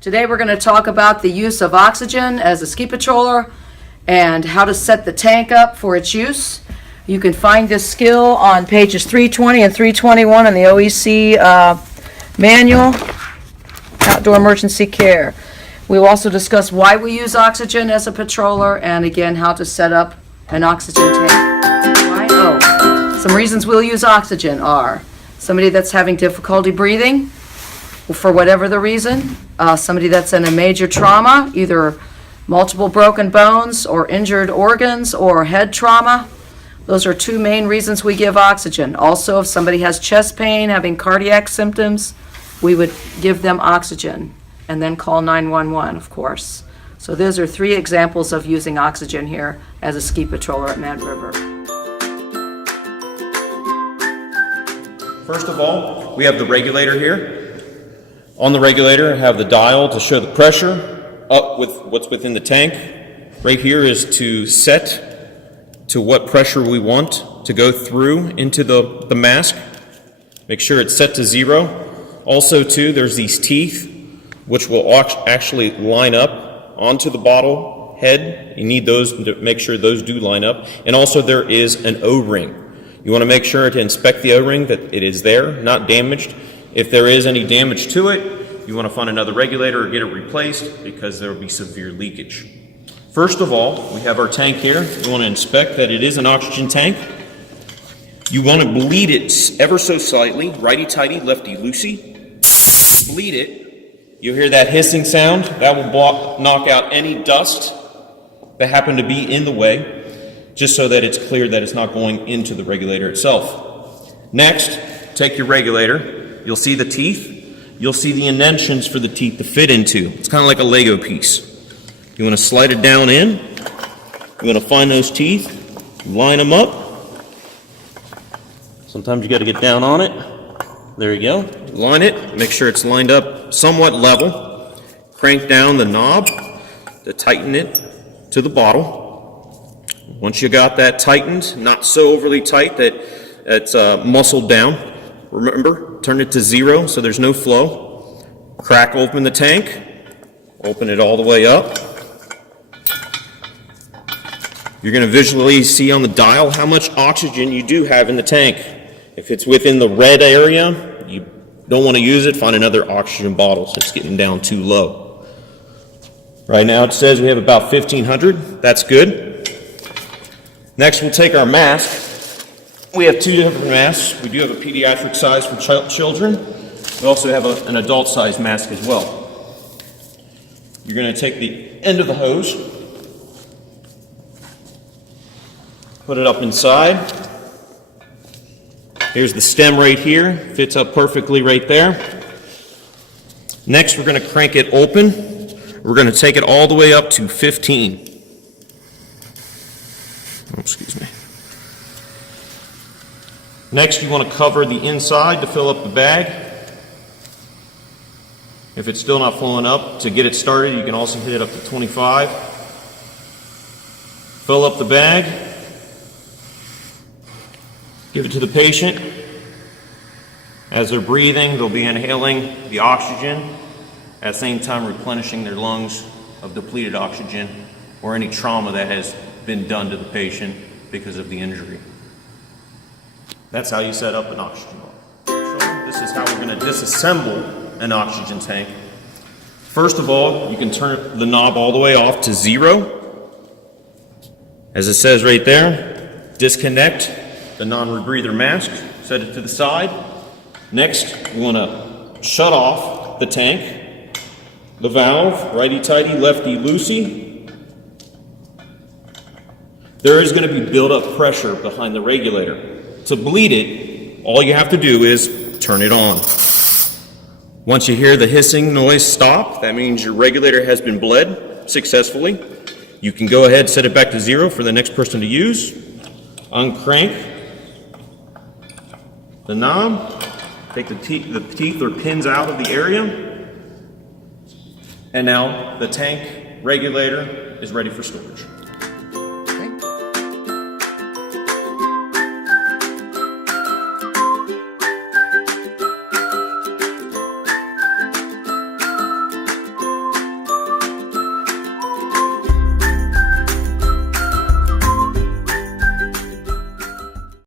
Today we're going to talk about the use of oxygen as a ski patroller and how to set the tank up for its use. You can find this skill on pages 320 and 321 in the OEC manual, Outdoor Emergency Care. We will also discuss why we use oxygen as a patroller and again how to set up an oxygen tank. Why? Some reasons we'll use oxygen are somebody that's having difficulty breathing for whatever the reason, somebody that's in a major trauma, either multiple broken bones or injured organs or head trauma. Those are two main reasons we give oxygen. Also, if somebody has chest pain, having cardiac symptoms, we would give them oxygen and then call 911, of course. So those are three examples of using oxygen here as a ski patroller at Mad River. First of all, we have the regulator here. On the regulator, I have the dial to show the pressure up with what's within the tank. Right here is to set to what pressure we want to go through into the mask. Make sure it's set to 0. Also, too, there's these teeth, which will actually line up onto the bottle head. You need those to make sure those do line up. And also, there is an O-ring. You want to make sure to inspect the O-ring that it is there, not damaged. If there is any damage to it, you want to find another regulator or get it replaced because there will be severe leakage. First of all, we have our tank here. You want to inspect that it is an oxygen tank. You want to bleed it ever so slightly, righty-tighty, lefty-loosey. Bleed it. You'll hear that hissing sound. That will knock out any dust that happen to be in the way, just so that it's clear that it's not going into the regulator itself. Next, take your regulator. You'll see the teeth. You'll see the indentions for the teeth to fit into. It's kind of like a Lego piece. You want to slide it down in. You want to find those teeth, line them up. Sometimes you got to get down on it. There you go. Line it. Make sure it's lined up somewhat level. Crank down the knob to tighten it to the bottle. Once you got that tightened, not so overly tight that it's muscled down, remember, turn it to 0 so there's no flow. Crack open the tank. Open it all the way up. You're going to visually see on the dial how much oxygen you do have in the tank. If it's within the red area, you don't want to use it, find another oxygen bottle so it's getting down too low. Right now it says we have about 1,500. That's good. Next we'll take our mask. We have two different masks. We do have a pediatric size for children. We also have an adult size mask as well. You're going to take the end of the hose, put it up inside. Here's the stem right here. Fits up perfectly right there. Next, we're going to crank it open. We're going to take it all the way up to 15. Oh, excuse me. Next, you want to cover the inside to fill up the bag. If it's still not filling up, to get it started, you can also hit it up to 25. Fill up the bag. Give it to the patient. As they're breathing, they'll be inhaling the oxygen, at the same time replenishing their lungs of depleted oxygen or any trauma that has been done to the patient because of the injury. That's how you set up an oxygen bottle. So this is how we're going to disassemble an oxygen tank. First of all, you can turn the knob all the way off to 0. As it says right there, disconnect the non-rebreather mask, set it to the side. Next, we want to shut off the tank, the valve, righty-tighty, lefty-loosey. There is going to be build-up pressure behind the regulator. To bleed it, all you have to do is turn it on. Once you hear the hissing noise stop, that means your regulator has been bled successfully. You can go ahead and set it back to 0 for the next person to use. Uncrank the knob, take the teeth or pins out of the area, and now the tank regulator is ready for storage.